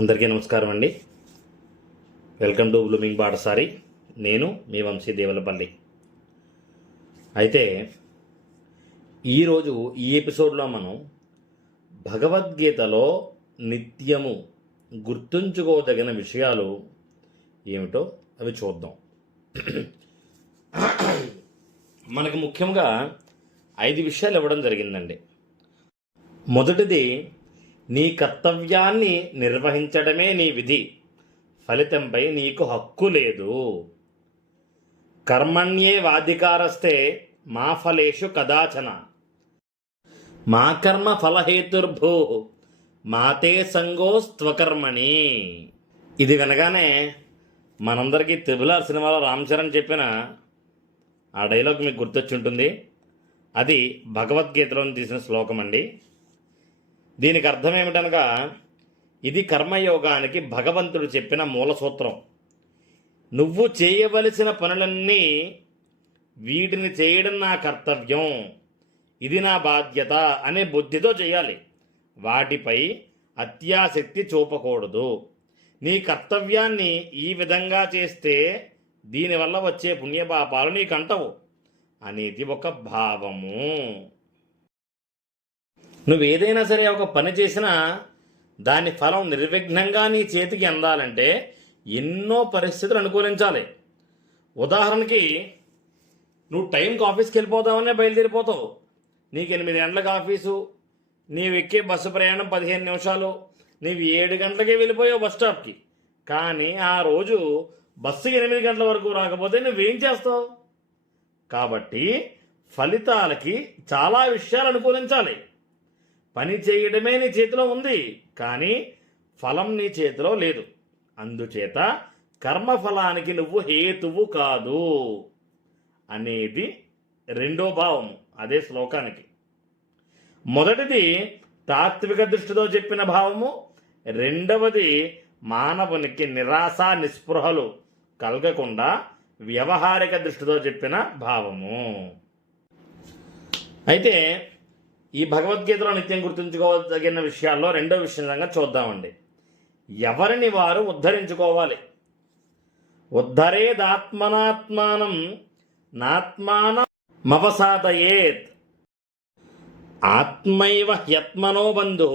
అందరికీ నమస్కారం అండి. వెల్కమ్ టు బ్లూమింగ్ బాటసారి. నేను మీ వంశీ దేవులపల్లి. అయితే ఈరోజు ఈ ఎపిసోడ్లో మనం భగవద్గీతలో నిత్యము గుర్తుంచుకోదగిన విషయాలు ఏమిటో అవి చూద్దాం. మనకు ముఖ్యంగా 5 విషయాలు ఇవ్వడం జరిగిందండి. మొదటిది, నీ కర్తవ్యాన్ని నిర్వహించడమే నీ విధి, ఫలితంపై నీకు హక్కు లేదు. కర్మణ్యే వాధికారస్తే మా ఫలేషు కదాచన మా కర్మ ఫలహేతుర్భూ మాతే సంగోస్త్వకర్మణి. ఇది వినగానే మనందరికీ త్రిబుల్ సినిమాలో రామ్ చరణ్ చెప్పిన ఆ డైలాగ్ మీకు గుర్తొచ్చి ఉంటుంది. అది భగవద్గీతలో తీసిన శ్లోకం అండి. దీనికి అర్థం ఏమిటనగా, ఇది కర్మయోగానికి భగవంతుడు చెప్పిన మూల సూత్రం. నువ్వు చేయవలసిన పనులన్నీ వీటిని చేయడం నా కర్తవ్యం, ఇది నా బాధ్యత అనే బుద్ధితో చేయాలి. వాటిపై అత్యాసక్తి చూపకూడదు. నీ కర్తవ్యాన్ని ఈ విధంగా చేస్తే దీనివల్ల వచ్చే పుణ్యపాపాలు నీకంటవు అనేది ఒక భావము. నువ్వేదైనా సరే ఒక పని చేసినా దాని ఫలం నిర్విఘ్నంగా నీ చేతికి అందాలంటే ఎన్నో పరిస్థితులు అనుకూలించాలి. ఉదాహరణకి, నువ్వు టైంకి ఆఫీస్కి వెళ్ళిపోదామనే బయలుదేరిపోతావు. నీకు 8 గంటలకు ఆఫీసు, నీవు ఎక్కే బస్సు ప్రయాణం 15 నిమిషాలు, నీవు 7 గంటలకే వెళ్ళిపోయావు బస్ స్టాప్కి. కానీ ఆ రోజు బస్సు 8 గంటల వరకు రాకపోతే నువ్వేం చేస్తావు? కాబట్టి ఫలితాలకి చాలా విషయాలు అనుకూలించాలి. పని చేయడమే నీ చేతిలో ఉంది, కానీ ఫలం నీ చేతిలో లేదు. అందుచేత కర్మఫలానికి నువ్వు హేతువు కాదు అనేది రెండో భావము అదే శ్లోకానికి. మొదటిది తాత్విక దృష్టితో చెప్పిన భావము, రెండవది మానవునికి నిరాశ నిస్పృహలు కలగకుండా వ్యవహారిక దృష్టితో చెప్పిన భావము. అయితే ఈ భగవద్గీతలో నిత్యం గుర్తుంచుకోదగిన విషయాల్లో రెండో విషయంగా చూద్దామండి. ఎవరిని వారు ఉద్ధరించుకోవాలి. ఉద్ధరేదాత్మనాత్మానం నాత్మానమవసాదయేత్ ఆత్మైవ హ్యత్మనో బంధు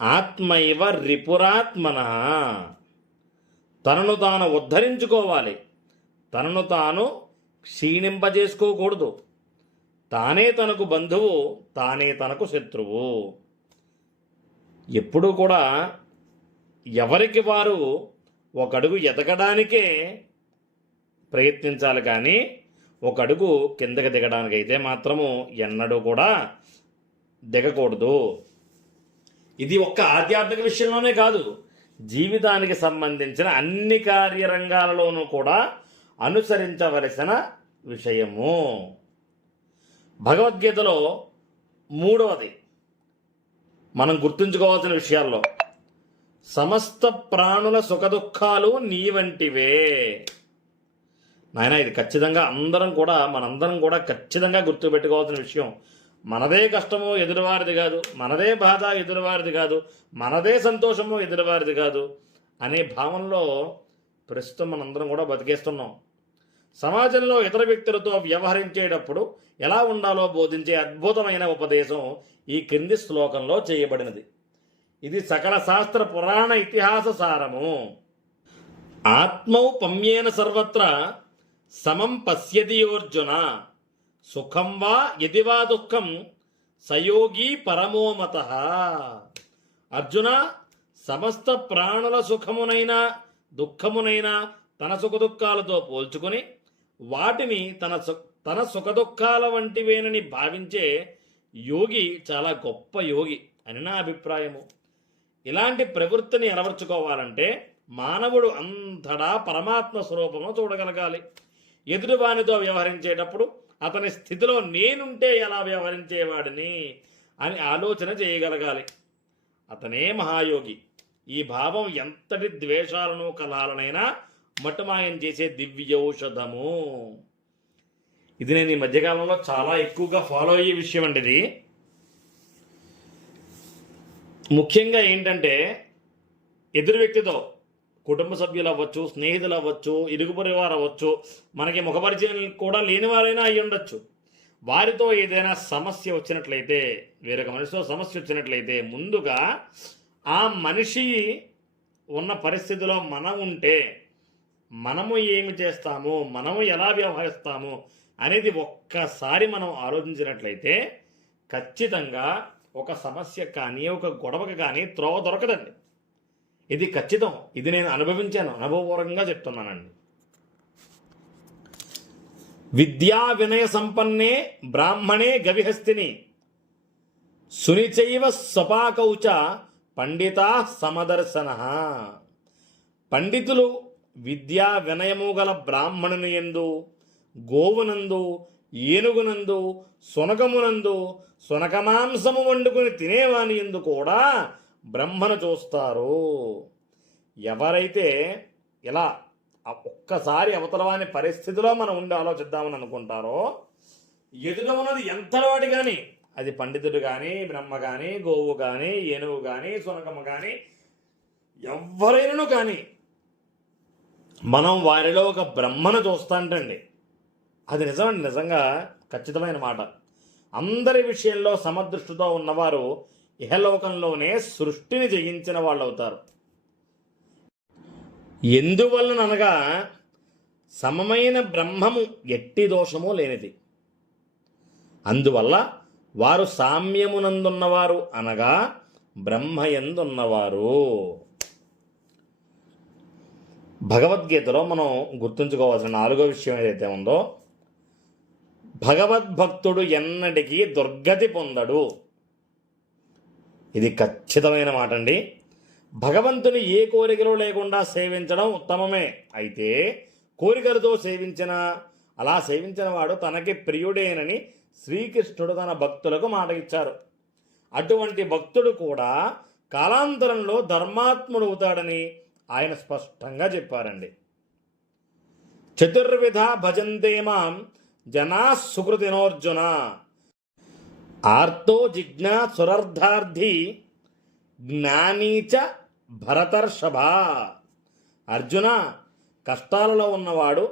ఆత్మైవ రిపురాత్మన. తనను తాను ఉద్ధరించుకోవాలి. తనను తాను క్షీణింపజేసుకోకూడదు. తానే తనకు బంధువు, తానే తనకు శత్రువు. ఎప్పుడూ కూడా ఎవరికి వారు ఒక అడుగు ఎదగడానికే ప్రయత్నించాలి, కానీ ఒక అడుగు కిందకి దిగడానికైతే మాత్రము ఎన్నడూ కూడా దిగకూడదు. ఇది ఒక్క ఆధ్యాత్మిక విషయంలోనే కాదు, జీవితానికి సంబంధించిన అన్ని కార్యరంగాలలోనూ కూడా అనుసరించవలసిన విషయము. భగవద్గీతలో మూడవది మనం గుర్తుంచుకోవాల్సిన విషయాల్లో, సమస్త ప్రాణుల సుఖదుఖాలు నీ వంటివే. నాయన, ఇది ఖచ్చితంగా మనందరం కూడా ఖచ్చితంగా గుర్తుపెట్టుకోవాల్సిన విషయం. మనదే కష్టమో ఎదురువారిది కాదు, మనదే బాధ ఎదురువారిది కాదు, మనదే సంతోషమో ఎదురువారిది కాదు అనే భావనలో ప్రస్తుతం మనందరం కూడా బతికేస్తున్నాం. సమాజంలో ఇతర వ్యక్తులతో వ్యవహరించేటప్పుడు ఎలా ఉండాలో బోధించే అద్భుతమైన ఉపదేశం ఈ క్రింది శ్లోకంలో చేయబడినది. ఇది సకల శాస్త్ర పురాణ ఇతిహాస సారము. ఆత్మౌపమ్యేన సర్వత్ర సమం పశ్యతి అర్జున సుఖం వా యది వా దుఃఖం సయోగి పరమోమతః. అర్జున, సమస్త ప్రాణుల సుఖమునైనా దుఃఖమునైనా తన సుఖదుఖాలతో పోల్చుకొని వాటిని తన సుఖదుఖాల వంటివేనని భావించే యోగి చాలా గొప్ప యోగి అని నా అభిప్రాయము. ఇలాంటి ప్రవృత్తిని అలవర్చుకోవాలంటే మానవుడు అంతటా పరమాత్మ స్వరూపము చూడగలగాలి. ఎదుటివానితో వ్యవహరించేటప్పుడు అతని స్థితిలో నేనుంటే ఎలా వ్యవహరించేవాడిని అని ఆలోచన చేయగలగాలి. అతనే మహాయోగి. ఈ భావం ఎంతటి ద్వేషాలను కలహాలనైనా మటుమాయం చేసే దివ్యౌషధము. ఇది నేను ఈ మధ్యకాలంలో చాలా ఎక్కువగా ఫాలో అయ్యే విషయం అండి. ఇది ముఖ్యంగా ఏంటంటే ఎదురు వ్యక్తితో కుటుంబ సభ్యులు అవ్వచ్చు, స్నేహితులు అవ్వచ్చు, ఇరుగు పొరుగు అవ్వచ్చు, మనకి ముఖపరిచయం కూడా లేని వారైనా అయి ఉండొచ్చు. వారితో ఏదైనా సమస్య వచ్చినట్లయితే, వేరొక మనిషితో సమస్య వచ్చినట్లయితే ముందుగా ఆ మనిషి ఉన్న పరిస్థితిలో మనం ఉంటే మనము ఏమి చేస్తాము, మనము ఎలా వ్యవహరిస్తాము అనేది ఒక్కసారి మనం ఆలోచించినట్లయితే ఖచ్చితంగా ఒక సమస్య కానీ ఒక గొడవకు కానీ త్రోవ దొరకదండి. ఇది ఖచ్చితం. ఇది నేను అనుభవించాను, అనుభవపూర్వకంగా చెప్తున్నానండి. విద్యా వినయ సంపన్నే బ్రాహ్మణే గవిహస్తిని సునిచైవ స్వపాకౌచ పండితా సమదర్శన. పండితులు విద్యా వినయము గల బ్రాహ్మణుని యందు, గోవునందు, ఏనుగునందు, సునకమునందు, సునకమాంసము వండుకొని తినేవాని యందు కూడా బ్రహ్మను చూస్తారు. ఎవరైతే ఇలా ఒక్కసారి అవతలవాని పరిస్థితిలో మనం ఉండి ఆలోచిద్దామని అనుకుంటారో, ఎదుట ఉన్నది ఎంతవాడి కానీ, అది పండితుడు కానీ, బ్రహ్మ కానీ, గోవు కానీ, ఏనుగు కానీ, సునకము కానీ, ఎవరైనాను కానీ మనం వారిలో ఒక బ్రహ్మను చూస్తాంటండి. అది నిజమండి, నిజంగా ఖచ్చితమైన మాట. అందరి విషయంలో సమదృష్టితో ఉన్నవారు ఇహలోకంలోనే సృష్టిని జయించిన వాళ్ళు అవుతారు. ఎందువలననగా సమమైన బ్రహ్మము ఎట్టి దోషము లేనిది. అందువల్ల వారు సామ్యమునందున్నవారు, అనగా బ్రహ్మయందున్నవారు. భగవద్గీతలో మనం గుర్తుంచుకోవాల్సిన 4వ విషయం ఏదైతే ఉందో, భగవద్భక్తుడు ఎన్నటికీ దుర్గతి పొందడు. ఇది ఖచ్చితమైన మాట అండి. భగవంతుని ఏ కోరికలు లేకుండా సేవించడం ఉత్తమమే. అయితే కోరికలతో అలా సేవించిన వాడు తనకి ప్రియుడేనని శ్రీకృష్ణుడు తన భక్తులకు మాట ఇచ్చారు. అటువంటి భక్తుడు కూడా కాలాంతరంలో ధర్మాత్ముడు అవుతాడని ఆయన స్పష్టంగా చెప్పారండి. చతుర్విధ భజంతే మాం జనా సుకృతినోర్జున ఆర్తో జిజ్ఞాసురర్థార్థి జ్ఞానీచ భరతర్షభ. అర్జున, కష్టాలలో ఉన్నవాడు,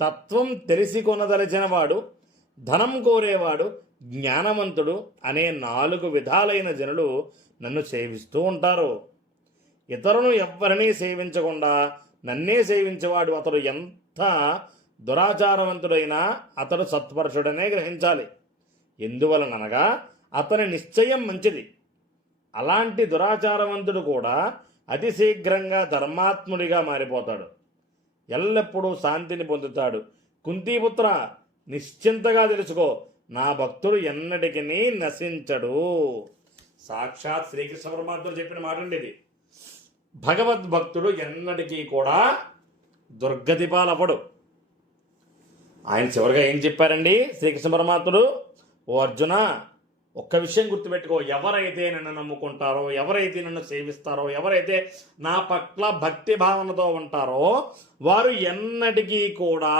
తత్వం తెలిసి కొనదలిచినవాడు, ధనం కోరేవాడు, జ్ఞానవంతుడు అనే 4 విధాలైన జనులు నన్ను సేవిస్తూ ఉంటారు. ఇతరులను ఎవ్వరినీ సేవించకుండా నన్నే సేవించేవాడు అతడు ఎంత దురాచారవంతుడైనా అతడు సత్పరుషుడనే గ్రహించాలి. ఎందువలననగా అతని నిశ్చయం మంచిది. అలాంటి దురాచారవంతుడు కూడా అతి శీఘ్రంగా ధర్మాత్ముడిగా మారిపోతాడు, ఎల్లప్పుడూ శాంతిని పొందుతాడు. కుంతీపుత్ర, నిశ్చింతగా తెలుసుకో, నా భక్తుడు ఎన్నటికీ నశించడు. సాక్షాత్ శ్రీకృష్ణ పరమాత్ముడు చెప్పిన మాట అండి ఇది. భగవద్భక్తుడు ఎన్నటికీ కూడా దుర్గతి పాలపడు. ఆయన చివరిగా ఏం చెప్పారండి శ్రీకృష్ణ పరమాత్ముడు? ఓ అర్జున, ఒక్క విషయం గుర్తుపెట్టుకో, ఎవరైతే నన్ను నమ్ముకుంటారో, ఎవరైతే నన్ను సేవిస్తారో, ఎవరైతే నా పట్ల భక్తి భావనతో ఉంటారో వారు ఎన్నటికీ కూడా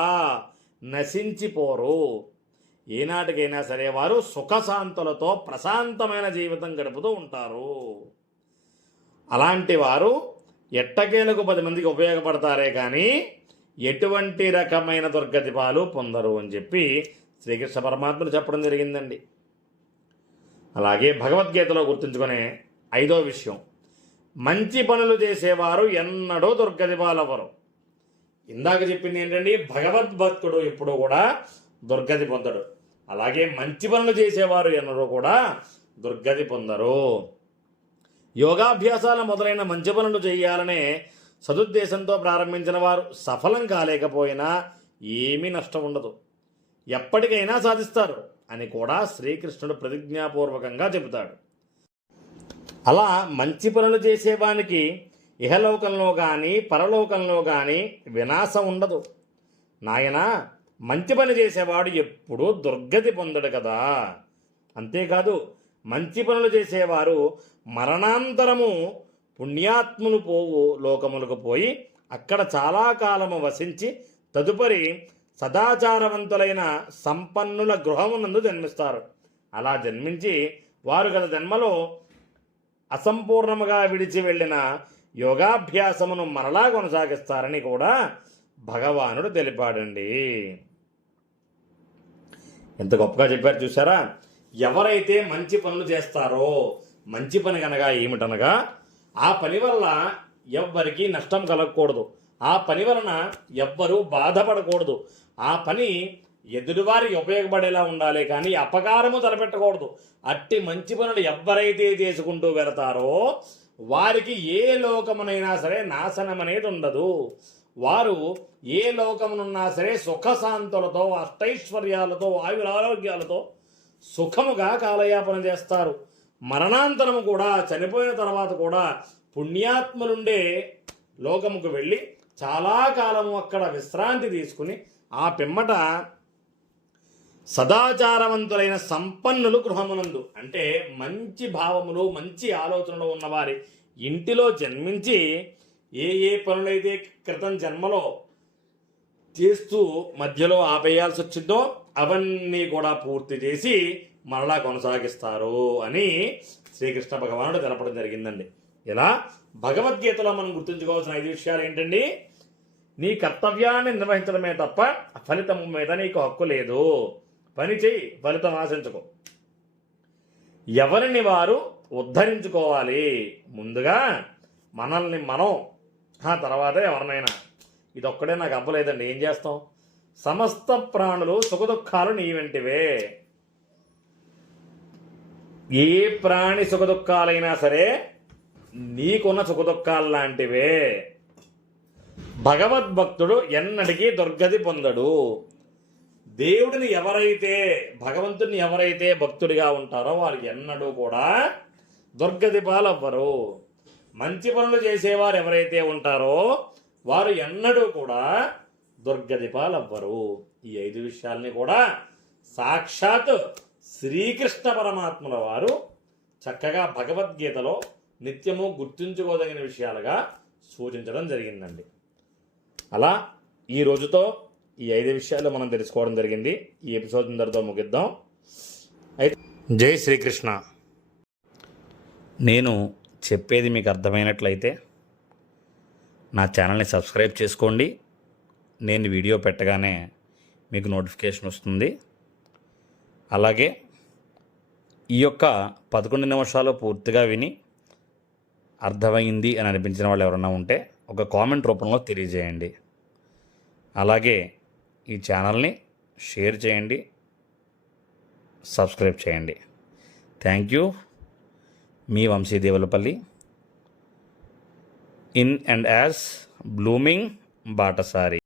నశించిపోరు. ఏనాటికైనా సరే వారు సుఖశాంతులతో ప్రశాంతమైన జీవితం గడుపుతూ ఉంటారు. అలాంటి వారు ఎట్టకేలకు 10 మందికి ఉపయోగపడతారే కానీ ఎటువంటి రకమైన దుర్గతి పాలు పొందరు అని చెప్పి శ్రీకృష్ణ పరమాత్ముడు చెప్పడం జరిగిందండి. అలాగే భగవద్గీతలో గుర్తుంచుకునే 5వ విషయం, మంచి పనులు చేసేవారు ఎన్నడూ దుర్గతి పాలవ్వరు. ఇందాక చెప్పింది ఏంటండి? భగవద్భక్తుడు ఎప్పుడూ కూడా దుర్గతి పొందడు. అలాగే మంచి పనులు చేసేవారు ఎన్నడూ కూడా దుర్గతి పొందరు. యోగాభ్యాసాల మొదలైన మంచి పనులు చేయాలనే సదుద్దేశంతో ప్రారంభించిన వారు సఫలం కాలేకపోయినా ఏమీ నష్టం ఉండదు, ఎప్పటికైనా సాధిస్తారు అని కూడా శ్రీకృష్ణుడు ప్రతిజ్ఞాపూర్వకంగా చెబుతాడు. అలా మంచి పనులు చేసేవానికి ఇహలోకంలో కానీ పరలోకంలో కానీ వినాశం ఉండదు. నాయనా, మంచి పని చేసేవాడు ఎప్పుడూ దుర్గతి పొందడు కదా. అంతేకాదు, మంచి పనులు చేసేవారు మరణాంతరము పుణ్యాత్ములు పోవు లోకములకు పోయి అక్కడ చాలా కాలము వసించి తదుపరి సదాచారవంతులైన సంపన్నుల గృహమునందు జన్మిస్తారు. అలా జన్మించి వారు గత జన్మలో అసంపూర్ణముగా విడిచి వెళ్ళిన యోగాభ్యాసమును మరలా కొనసాగిస్తారని కూడా భగవానుడు తెలిపాడండి. ఎంత గొప్పగా చెప్పారు చూసారా. ఎవరైతే మంచి పనులు చేస్తారో, మంచి పని కనుక ఏమిటనగా ఆ పని వల్ల ఎవ్వరికీ నష్టం కలగకూడదు, ఆ పని వలన ఎవ్వరూ బాధపడకూడదు, ఆ పని ఎదుటివారికి ఉపయోగపడేలా ఉండాలి కానీ అపకారము తలపెట్టకూడదు. అట్టి మంచి పనులు ఎవరైతే చేసుకుంటూ వెళతారో వారికి ఏ లోకమునైనా సరే నాశనం అనేది ఉండదు. వారు ఏ లోకమునున్నా సరే సుఖశాంతులతో, అష్టైశ్వర్యాలతో, ఆయురారోగ్యాలతో సుఖముగా కాలయాపన చేస్తారు. మరణాంతరము కూడా, చనిపోయిన తర్వాత కూడా పుణ్యాత్ములుండే లోకముకు వెళ్ళి చాలా కాలము అక్కడ విశ్రాంతి తీసుకుని ఆ పిమ్మట సదాచారవంతులైన సంపన్నులు గృహమునందు, అంటే మంచి భావములు, మంచి ఆలోచనలు ఉన్నవారి ఇంటిలో జన్మించి ఏ ఏ పనులైతే క్రితం జన్మలో చేస్తూ మధ్యలో ఆపేయాల్సి వచ్చిందో అవన్నీ కూడా పూర్తి చేసి మరలా కొనసాగిస్తారు అని శ్రీకృష్ణ భగవానుడు తెలపడం జరిగిందండి. ఇలా భగవద్గీతలో మనం గుర్తుంచుకోవాల్సిన 5 విషయాలు ఏంటండి? నీ కర్తవ్యాన్ని నిర్వహించడమే తప్ప ఫలితం మీద నీకు హక్కు లేదు. పని చెయ్యి, ఫలితం ఆశించుకో. ఎవరిని వారు ఉద్ధరించుకోవాలి. ముందుగా మనల్ని మనం, తర్వాత ఎవరినైనా. ఇదొక్కడే నాకు అవ్వలేదండి, ఏం చేస్తాం? సమస్త ప్రాణులు సుఖదుఖాలు నీ వెంటివే. ఏ ప్రాణి సుఖదుఖాలైనా సరే నీకున్న సుఖదుఖాలు లాంటివే. భగవద్భక్తుడు ఎన్నటికీ దుర్గతి పొందడు. దేవుడిని ఎవరైతే, భగవంతుడిని ఎవరైతే భక్తుడిగా ఉంటారో వారికి ఎన్నడూ కూడా దుర్గతి పాలవ్వరు. మంచి పనులు చేసేవారు ఎవరైతే ఉంటారో వారు ఎన్నడూ కూడా దుర్గతి పాలవ్వరు. ఈ 5 విషయాల్ని కూడా సాక్షాత్ శ్రీకృష్ణ పరమాత్ముల వారు చక్కగా భగవద్గీతలో నిత్యము గుర్తుంచుకోదగిన విషయాలుగా సూచించడం జరిగిందండి. అలా ఈ రోజుతో ఈ 5 విషయాలు మనం తెలుసుకోవడం జరిగింది. ఈ ఎపిసోడ్ అందరితో ముగిద్దాం. అయితే జై శ్రీకృష్ణ. నేను చెప్పేది మీకు అర్థమైనట్లయితే నా ఛానల్ని సబ్స్క్రైబ్ చేసుకోండి. నేను వీడియో పెట్టగానే మీకు నోటిఫికేషన్ వస్తుంది. అలాగే ఈ యొక్క 11 నిమిషాలు పూర్తిగా విని అర్థమైంది అని అనిపించిన వాళ్ళు ఎవరైనా ఉంటే ఒక కామెంట్ రూపంలో తెలియజేయండి. అలాగే ఈ ఛానల్ని షేర్ చేయండి, సబ్స్క్రైబ్ చేయండి. Thank you. మీ Vamshi Devulapalli. In and as blooming Batasari.